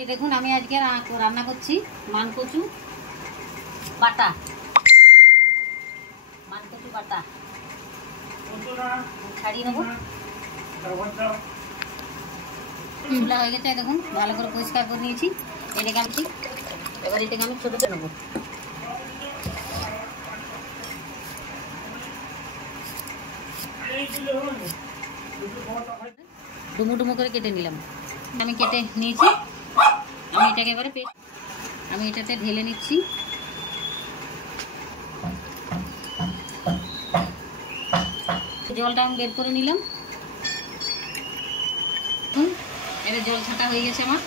এই দেখুন আমি আজকে রান্না করছি মানকচু বাটা। মানকচু বাটা ছাড়িয়ে নেবো। চুলা হয়ে গেছে, দেখুন ভালো করে পরিষ্কার করে নিয়েছি। এটাকে আমি এবার এটাকে আমি ছোটো নেবো। ডুমো ডুমো করে কেটে নিলাম। আমি কেটে নিয়েছি। আমি এটাকে এবারে আমি এটাতে ঢেলে নিচ্ছি। জলটা আমি বের করে নিলাম। এবার জল ছাঁটা হয়ে গেছে আমার,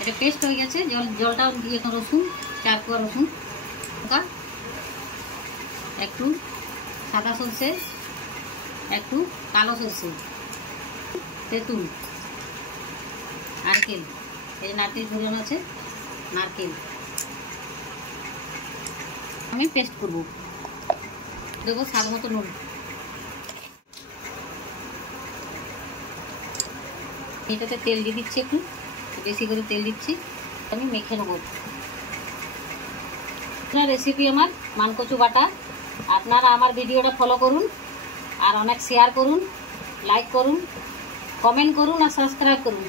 এটা পেস্ট হয়ে গেছে। জলটাও দিয়ে রসুন 4 কোয়া রসুন, একটু সাদা সরষে, একটু কালো সরষে, তেঁতুল, নারকেল, এই নারকেল ঝুলানো আছে, নারকেল আমি পেস্ট করব। দেবো স্বাদ মতো নুন। এটাতে তেল দিয়ে দিচ্ছি, একটু বেশি করে তেল দিচ্ছি। আমি মেখে নেব। রেসিপি আমার মানকচু বাটা। আপনারা আমার ভিডিওটা ফলো করুন, আর অনেক শেয়ার করুন, লাইক করুন, কমেন্ট করুন আর সাবস্ক্রাইব করুন।